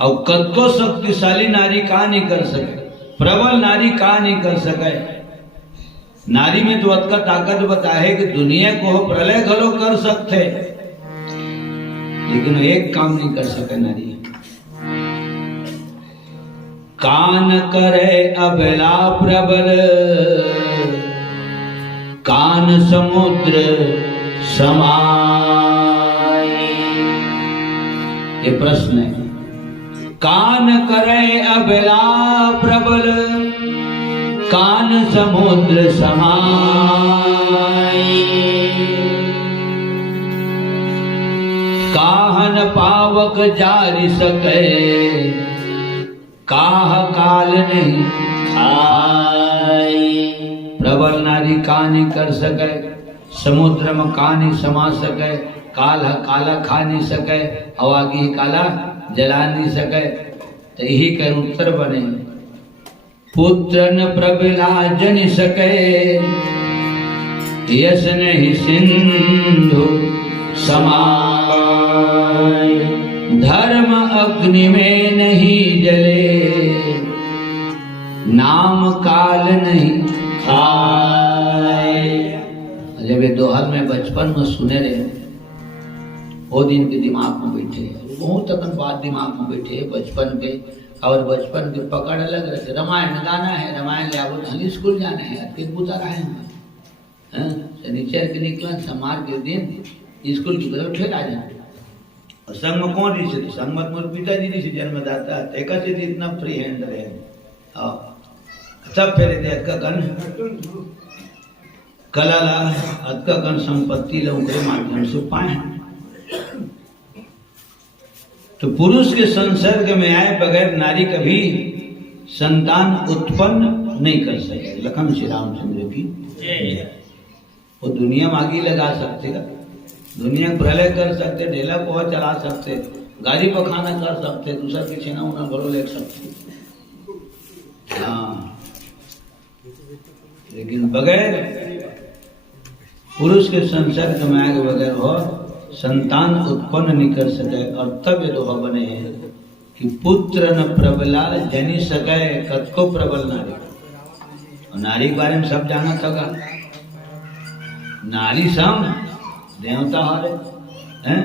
और कतो शक्तिशाली नारी का नहीं कर सके, प्रबल नारी का नहीं कर सके। नारी में तो अतका ताकत बताए कि दुनिया को प्रलय घलो कर सकते, लेकिन एक काम नहीं कर सके नारी। कान करे अबला प्रबल, कान समुद्र समाय। ये प्रश्न है। कान करे अबला प्रबल, कान समुद्र समाय। काहन पावक जारी सके, काह काल नहीं खाई। प्रबल नारी का नहीं कर सके, समुद्र में का नहीं समा सके, काल काला खा नहीं सके, हवा की काला जला नहीं सके। तो यही कर उत्तर बने। पुत्र न प्रबला जन सके, यश नहीं सिंधु समाय। धर्म अग्नि में नहीं जले, नाम काल नहीं खाए। जब ये दोहर में बचपन में सुने रहे, वो दिन के दिमाग में बैठे, बहुत तक बात दिमाग में बैठे बचपन के। और बचपन के पकड़ अलग रहते। रामायण गाना है, रामायण ले आओ, स्कूल जाना है, फिर बुता रहे हैं शनिचर के निकला समार के दिन स्कूल की तरफ ठेला जाए। और संग में कौन रही थी? संग में मोर पिताजी जी से जन्मदाता तेका से इतना फ्री हैंड रहे। सब फेरे दे अतका गण कला ला, अतका गण संपत्ति ला उनके माध्यम से पाए। तो पुरुष के संसर्ग में आए बगैर नारी कभी संतान उत्पन्न नहीं कर सके। लखन श्री रामचंद्र की वो दुनिया में आगी लगा सकते, दुनिया प्रलय कर सकते, ढेला पोहा चला सकते, गाड़ी पखाना कर सकते, दूसरा के छेना उना घोड़ो ले सकते। हाँ, लेकिन बगैर पुरुष के संसर्ग में आए बगैर हो संतान उत्पन्न नहीं कर सके। और तब ये दोहा बने हैं कि पुत्र न प्रबला जनी सके, कतको प्रबल नारी। और नारी के बारे में सब जाना था। नारी सम देवता हारे हैं।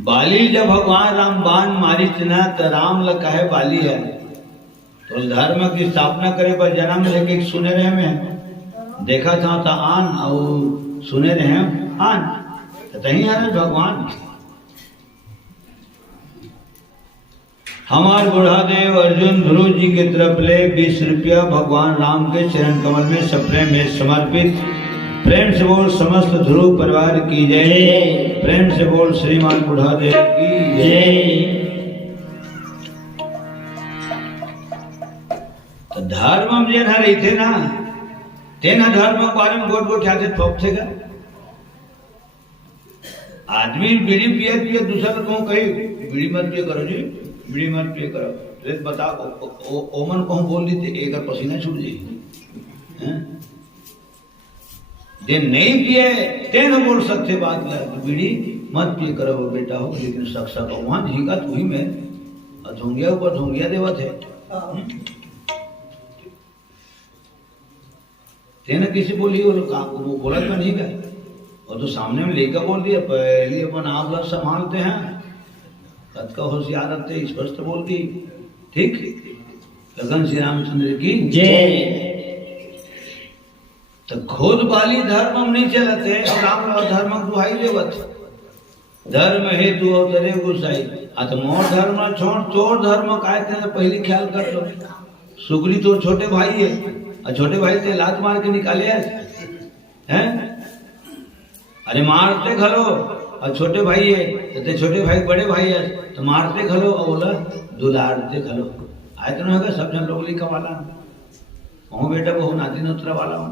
बाली जब भगवान राम बाण मारी न तो राम ल कहे बाली है। तो धर्म की स्थापना करे पर जन्म लेके सुने रहे में देखा था आन और सुने रहे आन तो तही है भगवान। हमार बुढ़ा देव अर्जुन ध्रुव जी के तरफ ले 20 रुपया भगवान राम के चरण कमल में सप्रेम में समर्पित। प्रेम से बोल समस्त ध्रुव परिवार की जय। प्रेम से बोल श्रीमान बुढ़ा देव की जय। तो धर्म जे न रही थे ना, तेना धर्म के बारे में गोट गोट ठाके ठोकसेगा। आदमी बीड़ी पिए पिए दूसरा को कही बीड़ी मत पिए करो जी, बीड़ी मत पिए करो। तो बता ओमन को बोल दी थे एक पसीना छूट जाएगी। जे नहीं पिए तेन बोल सकते बात बीड़ी मत पिए करो बेटा हो, लेकिन सक्सा तो वहां झीका तू ही में धोंगिया ऊपर धोंगिया देवा थे। तेना किसी बोली वो बोला तो नहीं गए और तो सामने में लेकर बोल दिया पहले अपन आप लोग संभालते हैं। तत् का होशियार रखते स्पष्ट बोल दी। ठीक, लगन श्री रामचंद्र की जय। तो खुद वाली धर्म हम नहीं चलते और राम धर्म दुहाई देवत धर्म हेतु अवतरे गुसाई। तो मोर धर्म छोड़ तोर धर्म काय पहले ख्याल कर लो। सुगरी तो छोटे भाई है और छोटे भाई से लात मार के निकाले हैं? अरे मारते खलो और छोटे भाई है तो छोटे भाई बड़े भाई है तो मारते खलो और बोला दुलारते खलो। आए तो नहीं सब जन लोग लिखा वाला हूँ बेटा बहु नाती नोतरा वाला हूँ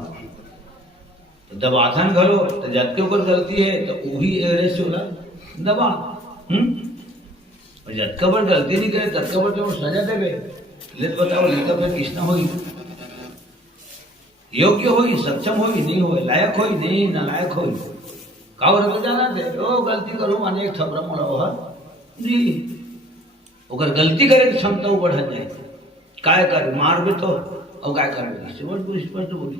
तो दबाथन खलो तो जब के ऊपर गलती है तो वही एवरेज से बोला दबा। और जब पर गलती नहीं करे तब पर तो सजा देवे ले बताओ लेकर फिर किसना होगी योग्य होगी सक्षम होगी नहीं हो लायक होगी नहीं नालायक होगी कावर तो जाना दे ओ गलती करूं अनेक थपरा मोड़ा हो जी अगर गलती करे तो क्षमता बढ़ जाए काय कर मार भी तो और काय कर स्पष्ट बोली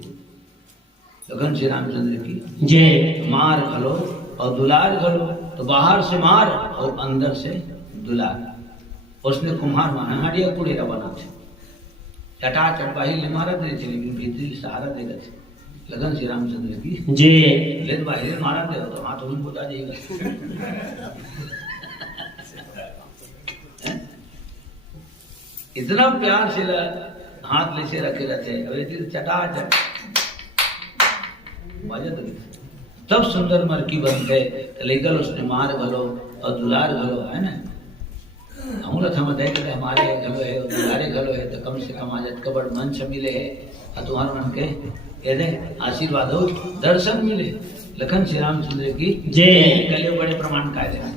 लखन श्री रामचंद्र की जय मार खलो और दुलार खलो तो बाहर से मार और अंदर से दुलार। उसने कुम्हार माना हाड़िया कुड़ेरा बना थे चटा चटवाही ले मारा दे थे लेकिन भीतरी सहारा देगा थे लगन श्री रामचंद्र की जय ले बाहर मारा दे तो हाथ उनको बता जाएगा। इतना प्यार से हाथ ले से रखे रहते अब चटा चट तब सुंदर मरकी बनते लेकर उसने मार घलो और दुलार घलो है ना हम हम देख रहे हमारे घलो है दुलारे घलो है तो कम से कम आज कबड़ मंच मिले है और तुम्हारे मन के ये आशीर्वाद हो दर्शन मिले। लखन श्री रामचंद्र की जय। कलियुग बड़े प्रमाण कार्य